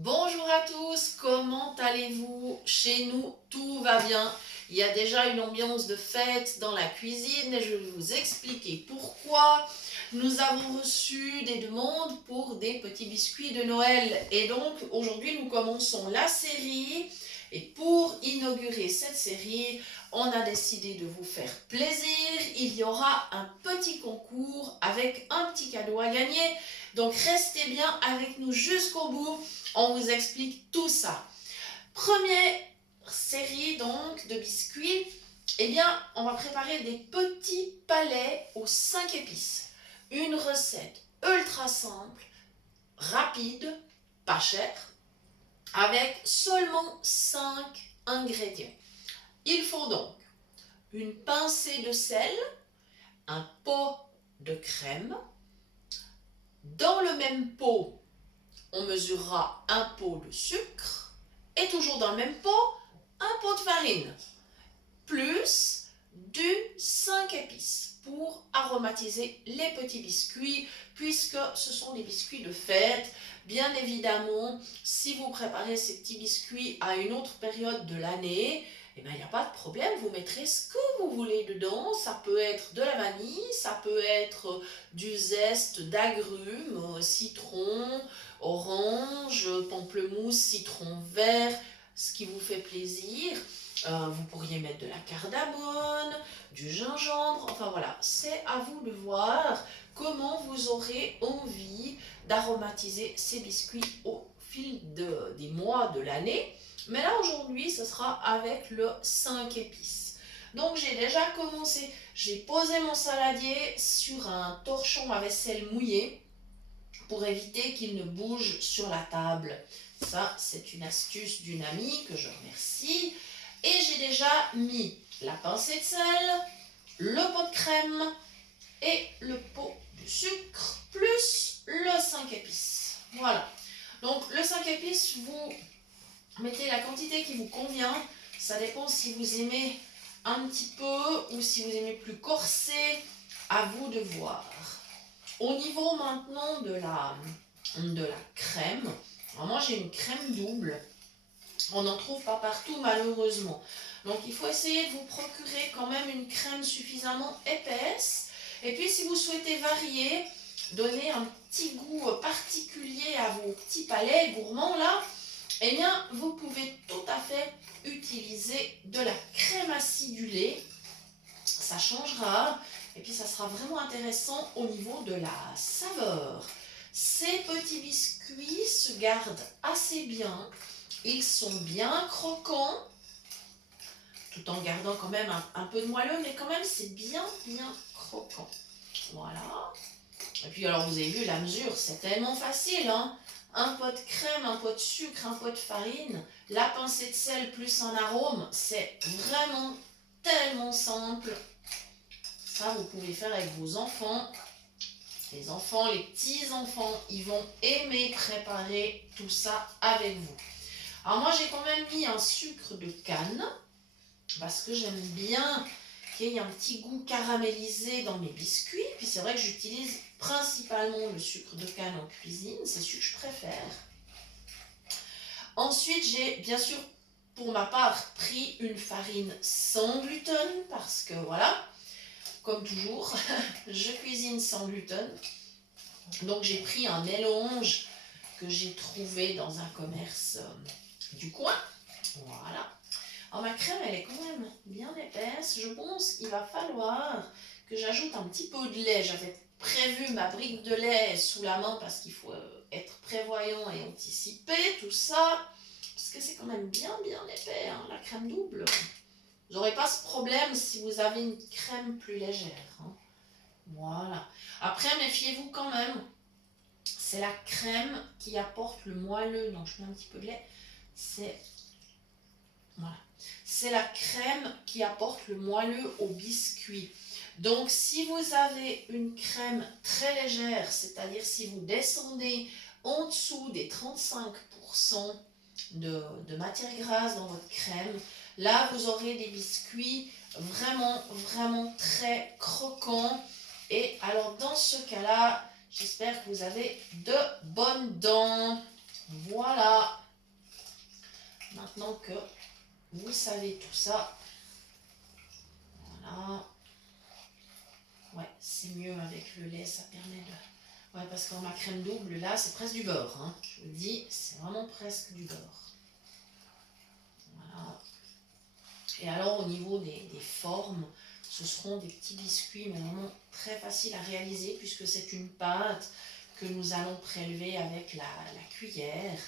Bonjour à tous, comment allez-vous? Chez nous, tout va bien. Il y a déjà une ambiance de fête dans la cuisine et je vais vous expliquer pourquoi. Nous avons reçu des demandes pour des petits biscuits de Noël et donc aujourd'hui nous commençons la série et pour inaugurer cette série, on a décidé de vous faire plaisir. Il y aura un petit concours avec un petit cadeau à gagner. Donc restez bien avec nous jusqu'au bout. On vous explique tout ça. Première série donc de biscuits. Eh bien, on va préparer des petits palets aux 5 épices. Une recette ultra simple, rapide, pas chère, avec seulement 5 ingrédients. Il faut donc une pincée de sel, un pot de crème. Dans le même pot, on mesurera un pot de sucre et toujours dans le même pot, un pot de farine, plus du 5 épices pour aromatiser les petits biscuits, puisque ce sont des biscuits de fête. Bien évidemment, si vous préparez ces petits biscuits à une autre période de l'année, eh bien, il n'y a pas de problème, vous mettrez ce que vous voulez dedans. Ça peut être de la vanille, ça peut être du zeste d'agrumes, citron, orange, pamplemousse, citron vert, ce qui vous fait plaisir. Vous pourriez mettre de la cardamone, du gingembre, enfin voilà, c'est à vous de voir comment vous aurez envie d'aromatiser ces biscuits au fil des mois de l'année. Mais là aujourd'hui, ce sera avec le 5 épices. Donc j'ai déjà commencé, j'ai posé mon saladier sur un torchon à vaisselle mouillée pour éviter qu'il ne bouge sur la table. Ça, c'est une astuce d'une amie que je remercie. Et j'ai déjà mis la pincée de sel, le pot de crème et le pot de sucre, plus le 5 épices. Voilà. Donc le 5 épices, vous mettez la quantité qui vous convient. Ça dépend si vous aimez un petit peu ou si vous aimez plus corsé. À vous de voir. Au niveau maintenant de la crème, alors moi j'ai une crème double. On n'en trouve pas partout malheureusement. Donc il faut essayer de vous procurer quand même une crème suffisamment épaisse. Et puis si vous souhaitez varier, donner un petit goût particulier à vos petits palais gourmands là, eh bien vous pouvez tout à fait utiliser de la crème acidulée. Ça changera et puis ça sera vraiment intéressant au niveau de la saveur. Ces petits biscuits se gardent assez bien. Ils sont bien croquants, tout en gardant quand même un peu de moelleux, mais quand même c'est bien croquant. Voilà. Et puis alors vous avez vu la mesure, c'est tellement facile, hein. Un pot de crème, un pot de sucre, un pot de farine, la pincée de sel plus un arôme, c'est vraiment tellement simple. Ça, vous pouvez faire avec vos enfants. Les enfants, les petits-enfants, ils vont aimer préparer tout ça avec vous. Alors moi, j'ai quand même mis un sucre de canne parce que j'aime bien qu'il y ait un petit goût caramélisé dans mes biscuits. Puis c'est vrai que j'utilise principalement le sucre de canne en cuisine. C'est celui que je préfère. Ensuite, j'ai bien sûr, pour ma part, pris une farine sans gluten parce que voilà, comme toujours, je cuisine sans gluten. Donc j'ai pris un mélange que j'ai trouvé dans un commerce du coin. Voilà. Alors ma crème, elle est quand même bien épaisse. Je pense qu'il va falloir que j'ajoute un petit peu de lait. J'avais prévu ma brique de lait sous la main parce qu'il faut être prévoyant et anticiper tout ça. Parce que c'est quand même bien épais, hein, la crème double. Vous n'aurez pas ce problème si vous avez une crème plus légère. Hein. Voilà. Après, méfiez-vous quand même. C'est la crème qui apporte le moelleux. Donc, je mets un petit peu de lait. Voilà. C'est la crème qui apporte le moelleux au biscuit. Donc, si vous avez une crème très légère, c'est-à-dire si vous descendez en dessous des 35% de matière grasse dans votre crème, là, vous aurez des biscuits vraiment très croquants. Et alors, dans ce cas-là, j'espère que vous avez de bonnes dents. Voilà. maintenant que vous savez tout ça, voilà. Ouais, c'est mieux avec le lait, ça permet de... Ouais, parce qu'en ma crème double, là, c'est presque du beurre, hein. Je vous le dis, c'est vraiment presque du beurre. Voilà. Et alors, au niveau des formes, ce seront des petits biscuits, mais vraiment très faciles à réaliser, puisque c'est une pâte que nous allons prélever avec la cuillère.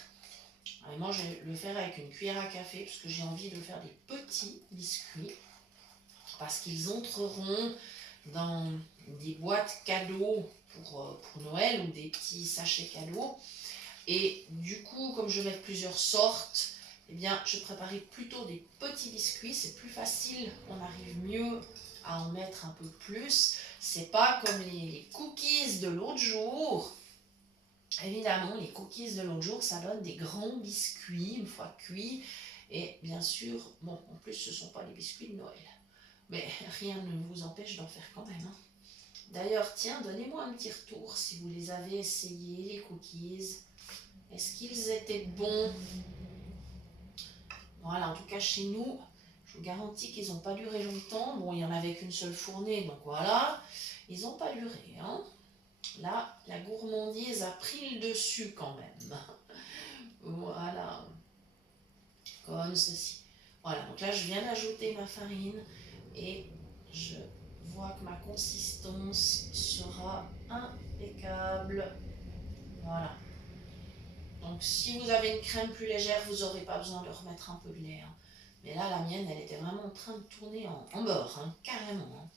Et moi, je vais le faire avec une cuillère à café, parce que j'ai envie de faire des petits biscuits, parce qu'ils entreront dans des boîtes cadeaux pour Noël, ou des petits sachets cadeaux. Et du coup, comme je vais mettre plusieurs sortes, eh bien, je préparais plutôt des petits biscuits. C'est plus facile, on arrive mieux à en mettre un peu plus. C'est pas comme les cookies de l'autre jour. Évidemment, les cookies de l'autre jour, ça donne des grands biscuits une fois cuits. Et bien sûr, bon, en plus, ce ne sont pas les biscuits de Noël. Mais rien ne vous empêche d'en faire quand même, hein. D'ailleurs, tiens, donnez-moi un petit retour si vous les avez essayés, les cookies. Est-ce qu'ils étaient bons? Voilà, en tout cas chez nous, je vous garantis qu'ils n'ont pas duré longtemps. Bon, il n'y en avait qu'une seule fournée, donc voilà. Ils n'ont pas duré, hein. Là, la gourmandise a pris le dessus quand même. Voilà, comme ceci. Voilà, donc là, je viens d'ajouter ma farine et je vois que ma consistance sera impeccable. Voilà. Donc, si vous avez une crème plus légère, vous n'aurez pas besoin de remettre un peu de lait, hein. Mais là, la mienne, elle était vraiment en train de tourner en beurre, hein, carrément, hein.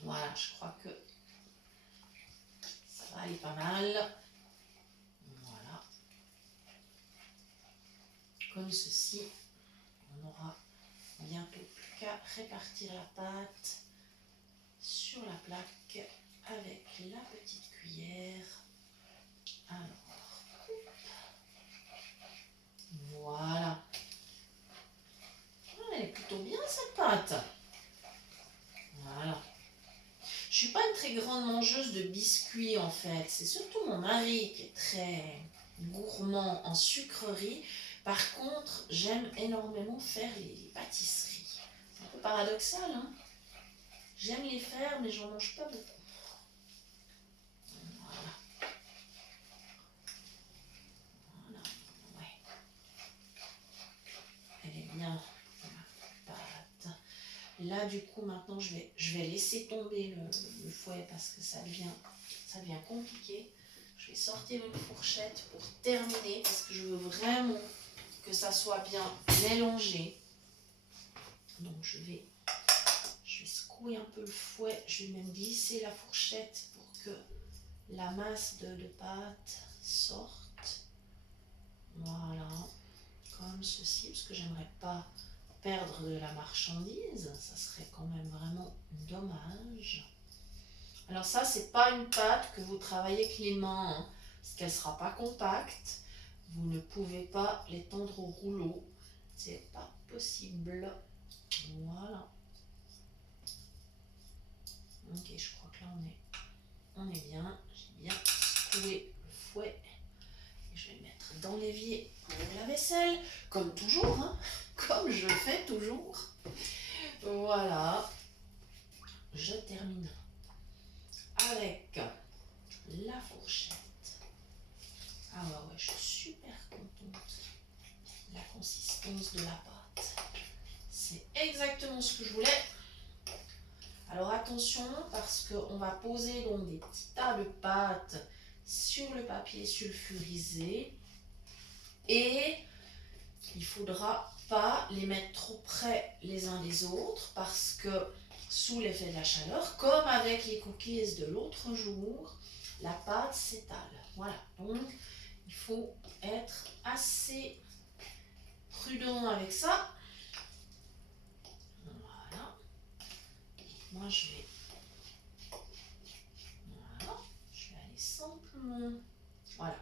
Voilà, je crois que ça va aller pas mal. Voilà. Comme ceci, on aura bientôt plus qu'à répartir la pâte sur la plaque avec la petite cuillère. Alors, voilà. Elle est plutôt bien cette pâte. Voilà. Je suis pas une très grande mangeuse de biscuits en fait. C'est surtout mon mari qui est très gourmand en sucreries. Par contre, j'aime énormément faire les pâtisseries. C'est un peu paradoxal, hein. J'aime les faire, mais j'en mange pas beaucoup. Voilà. Voilà. Ouais. Elle est bien, ma pâte. Là, du coup, maintenant, je vais laisser tomber le fouet parce que ça devient compliqué. Je vais sortir une fourchette pour terminer parce que je veux vraiment que ça soit bien mélangé. Donc, je vais secouer un peu le fouet. Je vais même glisser la fourchette pour que la masse de pâte sorte. Voilà, comme ceci, parce que j'aimerais pas perdre de la marchandise, ça serait quand même vraiment dommage. Alors ça, c'est pas une pâte que vous travaillez avec les mains, hein, parce qu'elle sera pas compacte. Vous ne pouvez pas l'étendre au rouleau, c'est pas possible. Voilà. Ok, je crois que là on est bien. J'ai bien secoué le fouet. Et je vais le mettre dans l'évier pour la vaisselle, comme toujours, hein, comme je fais toujours. Voilà. Je termine avec la fourchette. Ah ouais, je suis super contente. La consistance de la pâte. C'est exactement ce que je voulais. Alors attention, parce qu'on va poser donc des petits tas de pâtes sur le papier sulfurisé. Et il ne faudra pas les mettre trop près les uns des autres parce que sous l'effet de la chaleur, comme avec les cookies de l'autre jour, la pâte s'étale. Voilà, donc il faut être assez prudent avec ça. Voilà. Moi je vais aller simplement. Voilà.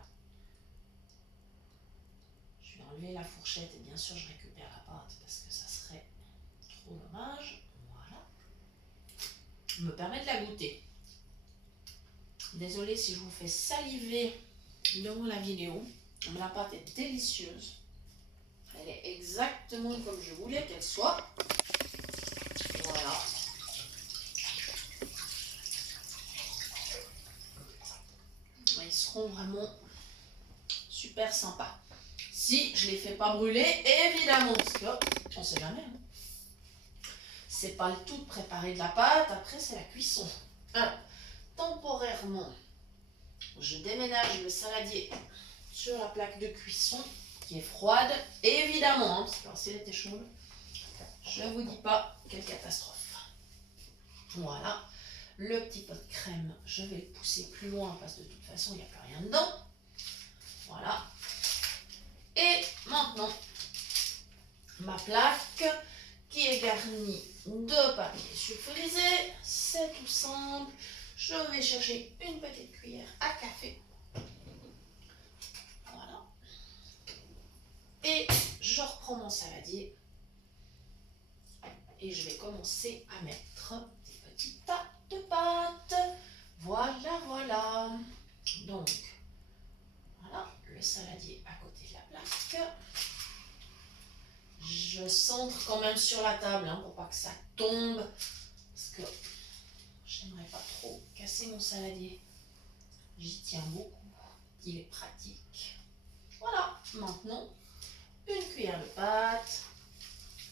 Je vais enlever la fourchette et bien sûr je récupère la pâte parce que ça serait trop dommage. Voilà. Je me permets de la goûter. Désolée si je vous fais saliver devant la vidéo. Mais la pâte est délicieuse. Elle est exactement comme je voulais qu'elle soit. Voilà. Ils seront vraiment super sympas. Si je ne les fais pas brûler, évidemment, parce qu'on ne sait jamais. Hein. C'est pas le tout de préparer de la pâte, après c'est la cuisson. Alors, temporairement, je déménage le saladier sur la plaque de cuisson qui est froide. Évidemment, hein, parce que si elle était chaude, je ne vous dis pas quelle catastrophe. Voilà. Le petit pot de crème, je vais le pousser plus loin parce que de toute façon, il n'y a plus rien dedans. Voilà. Et maintenant, ma plaque qui est garnie de papier sulfurisé. C'est tout simple. Je vais chercher une petite cuillère à café. Voilà. Et je reprends mon saladier. Et je vais commencer à mettre des petits tas de pâte. Voilà, voilà. Donc, voilà, le saladier à côté de la plaque. Je centre quand même sur la table hein, pour pas que ça tombe. Parce que j'aimerais pas trop casser mon saladier. J'y tiens beaucoup. Il est pratique. Voilà, maintenant, une cuillère de pâte.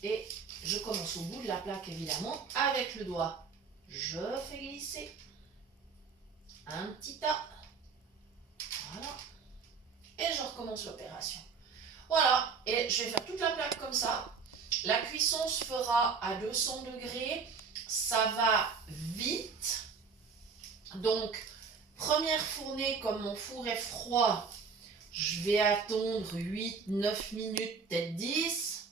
Et je commence au bout de la plaque évidemment. Avec le doigt, je fais glisser un petit tas. Voilà. Et je recommence l'opération. Voilà, et je vais faire toute la plaque comme ça. La cuisson se fera à 200 degrés. Ça va vite. Donc, première fournée, comme mon four est froid, je vais attendre 8-9 minutes, peut-être 10.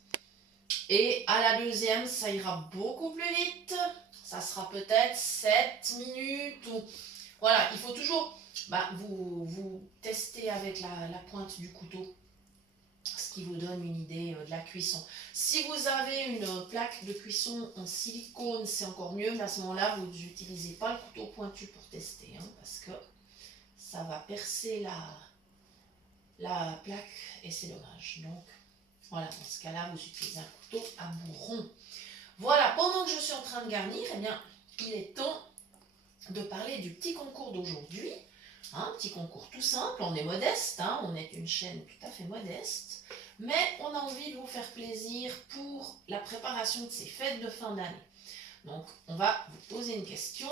Et à la deuxième, ça ira beaucoup plus vite. Ça sera peut-être 7 minutes. Ou... Voilà, il faut toujours vous tester avec la pointe du couteau. Ce qui vous donne une idée de la cuisson. Si vous avez une plaque de cuisson en silicone, c'est encore mieux, mais à ce moment-là, vous n'utilisez pas le couteau pointu pour tester, hein, parce que ça va percer la plaque et c'est dommage. Donc, voilà, dans ce cas-là, vous utilisez un couteau à bourron. Voilà, pendant que je suis en train de garnir, eh bien, il est temps de parler du petit concours d'aujourd'hui. Un petit concours tout simple, on est modeste, hein, on est une chaîne tout à fait modeste, mais on a envie de vous faire plaisir pour la préparation de ces fêtes de fin d'année. Donc, on va vous poser une question.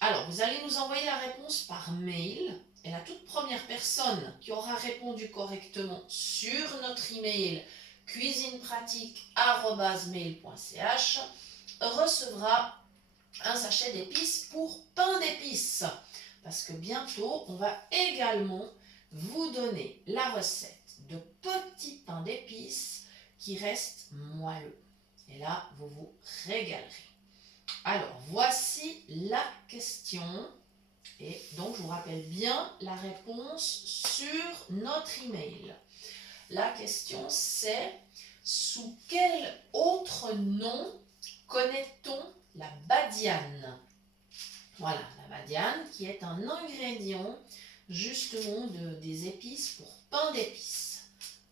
Alors, vous allez nous envoyer la réponse par mail, et la toute première personne qui aura répondu correctement sur notre email cuisinepratique@mail.ch recevra un sachet d'épices pour pain d'épices. Parce que bientôt, on va également vous donner la recette de petits pains d'épices qui restent moelleux. Et là, vous vous régalerez. Alors, voici la question. Et donc, je vous rappelle bien la réponse sur notre email. La question, c'est sous quel autre nom connaît-on la badiane? Voilà, la badiane qui est un ingrédient justement des épices pour pain d'épices.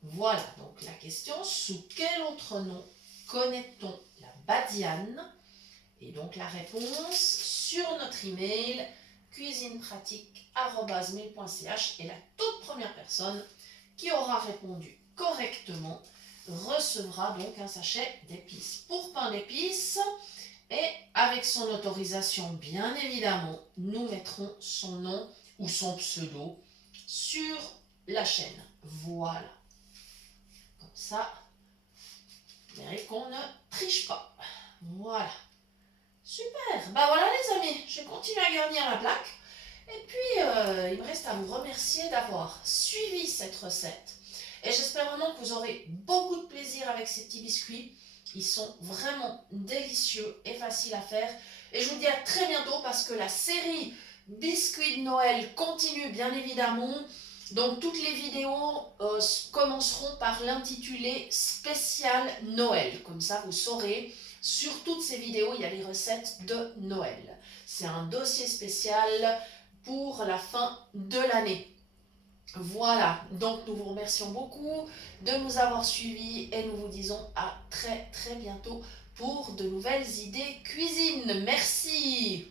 Voilà, donc la question, sous quel autre nom connaît-on la badiane? Et donc la réponse sur notre email cuisinepratique@mail.ch, et la toute première personne qui aura répondu correctement recevra donc un sachet d'épices pour pain d'épices. Et avec son autorisation, bien évidemment, nous mettrons son nom ou son pseudo sur la chaîne. Voilà. Comme ça, vous verrez qu'on ne triche pas. Voilà. Super. Bah voilà les amis, je continue à garnir la plaque. Et puis, il me reste à vous remercier d'avoir suivi cette recette. Et j'espère vraiment que vous aurez beaucoup de plaisir avec ces petits biscuits. Ils sont vraiment délicieux et faciles à faire. Et je vous dis à très bientôt parce que la série Biscuits de Noël continue bien évidemment. Donc toutes les vidéos commenceront par l'intitulé spécial Noël. Comme ça vous saurez, sur toutes ces vidéos il y a les recettes de Noël. C'est un dossier spécial pour la fin de l'année. Voilà, donc nous vous remercions beaucoup de nous avoir suivis et nous vous disons à très très bientôt pour de nouvelles idées cuisine. Merci.